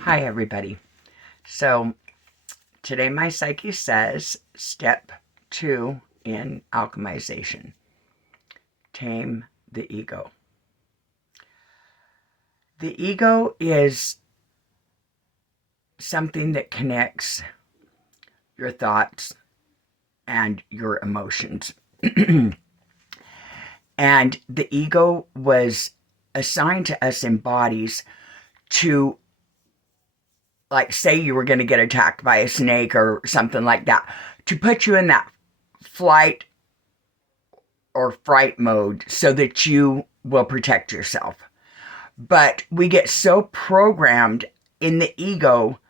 Hi, everybody. So, today my psyche says step 2 in alchemization, tame the ego. The ego is something that connects your thoughts and your emotions. And the ego was assigned to us in bodies to, like, say you were going to get attacked by a snake or something like that, to put you in that flight or fright mode so that you will protect yourself. But we get so programmed in the ego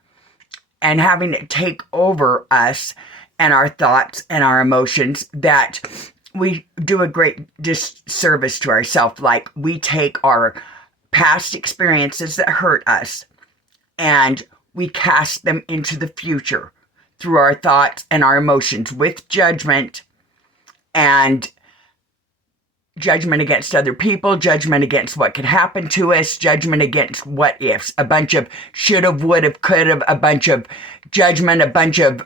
and having it take over us and our thoughts and our emotions that we do a great disservice to ourselves. Like, we take our past experiences that hurt us and we cast them into the future through our thoughts and our emotions with judgment and judgment against other people, judgment against what could happen to us, judgment against what ifs, a bunch of should have, would have, could have, a bunch of judgment, a bunch of,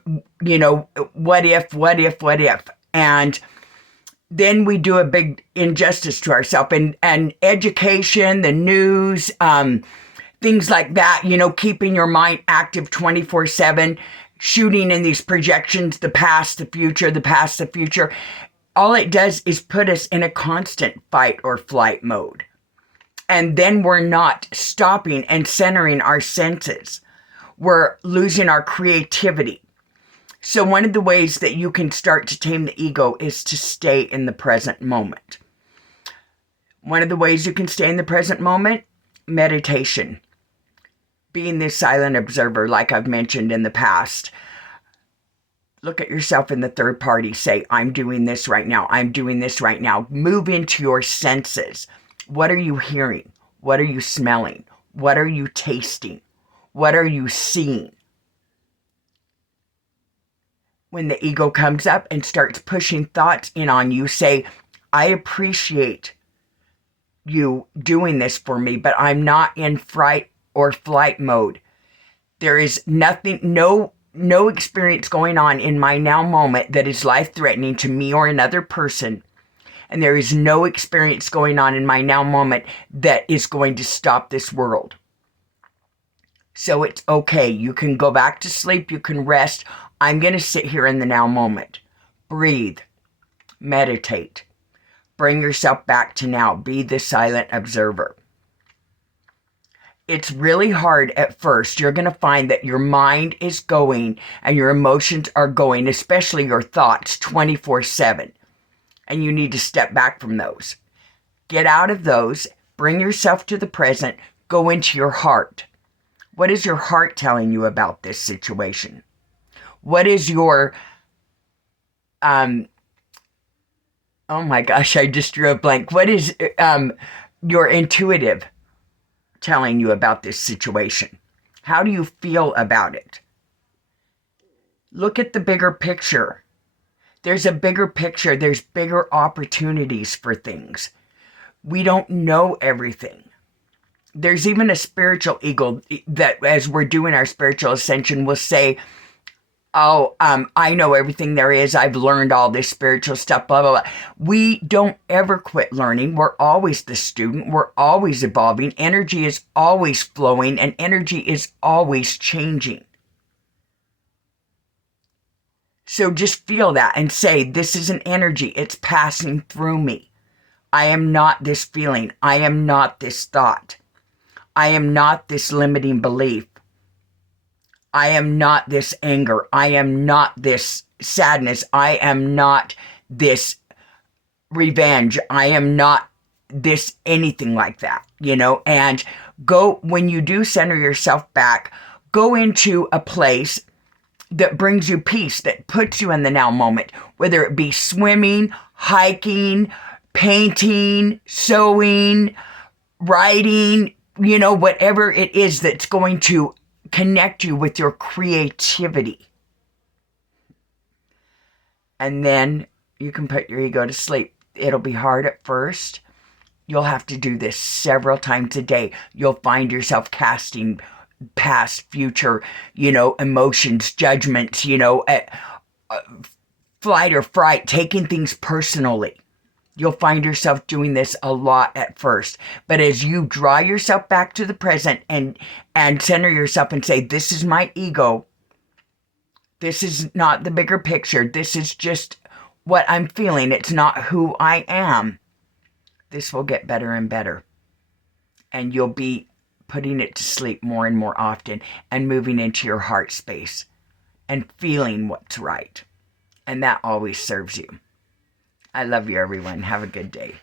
what if. And then we do a big injustice to ourselves. And education, the news, things like that, keeping your mind active 24/7, shooting in these projections, the past, the future, the past, the future. All it does is put us in a constant fight or flight mode. And then we're not stopping and centering our senses. We're losing our creativity. So one of the ways that you can start to tame the ego is to stay in the present moment. One of the ways you can stay in the present moment, meditation. Being this silent observer, like I've mentioned in the past. Look at yourself in the third party. Say, I'm doing this right now. I'm doing this right now. Move into your senses. What are you hearing? What are you smelling? What are you tasting? What are you seeing? When the ego comes up and starts pushing thoughts in on you, say, I appreciate you doing this for me, but I'm not in fright or flight mode. There is nothing, no experience going on in my now moment that is life-threatening to me or another person. And there is no experience going on in my now moment that is going to stop this world. So it's okay. You can go back to sleep. You can rest. I'm going to sit here in the now moment. Breathe. Meditate. Bring yourself back to now. Be the silent observer. It's really hard at first. You're going to find that your mind is going and your emotions are going, especially your thoughts, 24/7. And you need to step back from those. Get out of those. Bring yourself to the present. Go into your heart. What is your heart telling you about this situation? What is your, oh my gosh, I just drew a blank. What is your intuitive telling you about this situation? How do you feel about it? Look at the bigger picture. There's a bigger picture. There's bigger opportunities for things. We don't know everything. There's even a spiritual ego that, as we're doing our spiritual ascension, will say, I know everything there is. I've learned all this spiritual stuff, blah, blah, blah. We don't ever quit learning. We're always the student. We're always evolving. Energy is always flowing, and energy is always changing. So just feel that and say, this is an energy. It's passing through me. I am not this feeling. I am not this thought. I am not this limiting belief. I am not this anger. I am not this sadness. I am not this revenge. I am not this anything like that, and go, when you do center yourself back, go into a place that brings you peace, that puts you in the now moment, whether it be swimming, hiking, painting, sewing, writing, whatever it is that's going to connect you with your creativity. And then you can put your ego to sleep. It'll be hard at first. You'll have to do this several times a day. You'll find yourself casting past, future, emotions, judgments, flight or fright, taking things personally. You'll find yourself doing this a lot at first. But as you draw yourself back to the present and center yourself and say, this is my ego. This is not the bigger picture. This is just what I'm feeling. It's not who I am. This will get better and better. And you'll be putting it to sleep more and more often and moving into your heart space and feeling what's right. And that always serves you. I love you, everyone. Have a good day.